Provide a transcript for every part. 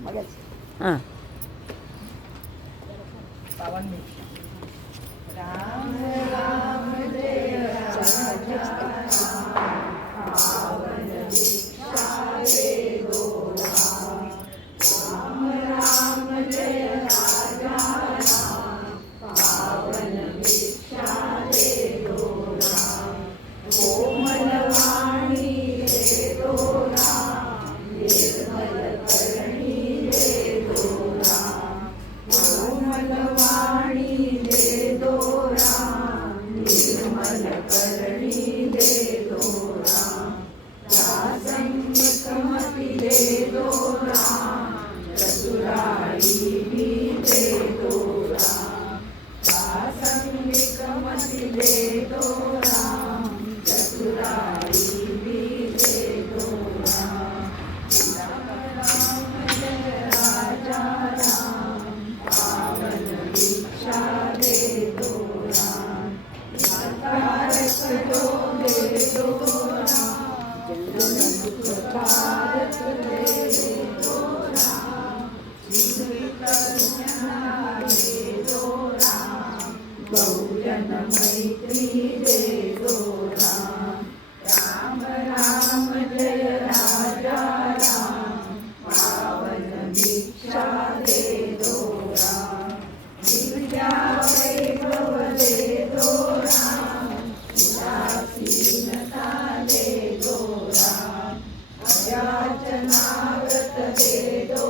हां राम राम जय राजा पावन भिक्षा दे दो राम राम जय राजा पावन भिक्षा दे दो कोमल वाणी दे दो निर्मल करणी दे दो कोमल वाणी दे दो निर्मल करणी दे दो प्रासंगिक मति दे दो चतुराई भी दे दो प्रासंगिक मति दे दो चतुराई भी दे दो राम जय राजा पावन भिक्षा दे दो भारत जो दे दो भारत दे दो जीवित दे दो बहुजन मैत्री दे दो राम राम जय राजा पावन भिक्षा दे दो विद्या वैभव दे दो उदासीनता दे दो अयाचनाव्रत दे दो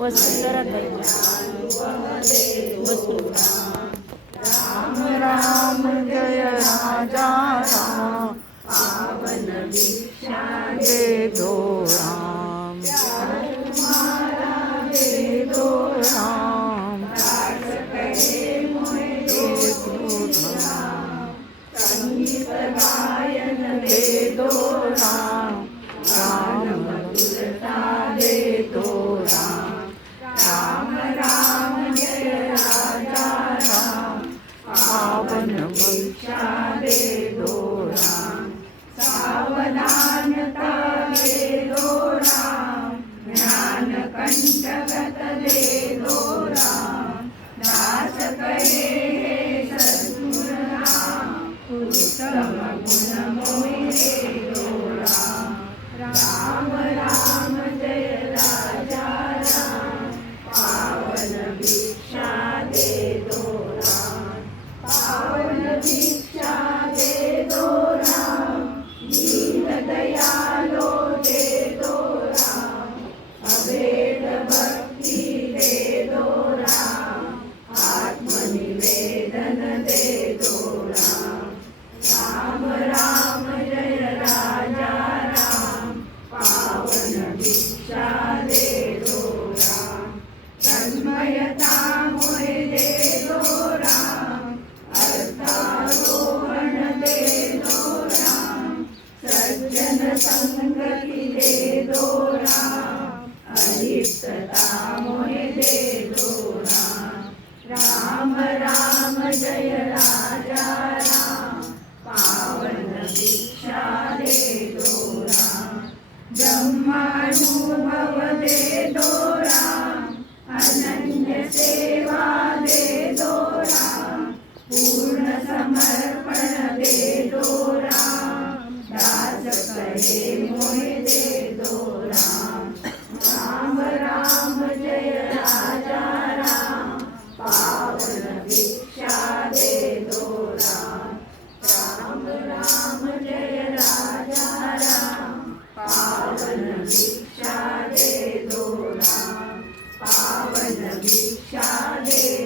वसुंधरा ताई अनुभव दे दो राम राम जय राजा राम पावन भिक्षा दे दो राम तुम्हारा दे दो राम दास कहे मोहे दो संगीत गायन दे दो राम गान मधुरता दे दो राम राम जय राजा पावन भिक्षा दे दो सावधानता दे दो ज्ञान कंठगत दे दो दास कहे हे सद्गुण उत्तम गुण मोहि दे दो राम राम जय राजा पावन भिक्षा दे दो पावन भिक्षा दे दो दीन दयालो दे दो अभेद भक्ति दे दो आत्मनिवेदन दे दो राम राम जय राजा पावन भिक्षा दे दो तन्मयता मोहे दे दो अर्थारोहण दे दो सज्जन संगति दे दो अलिप्तता मोहे दे दो राम राम जय राजा पावन भिक्षा दे दो ब्रह्मानुभव दे दो अनन्य सेवा दे दो पूर्ण समर्पण दे दो दास कहे मोहे दे दो राम राम जय राजा पावन भिक्षा दे दो राम राम जय राजा पावन भिक्षा दे दो पावन भिक्षा दे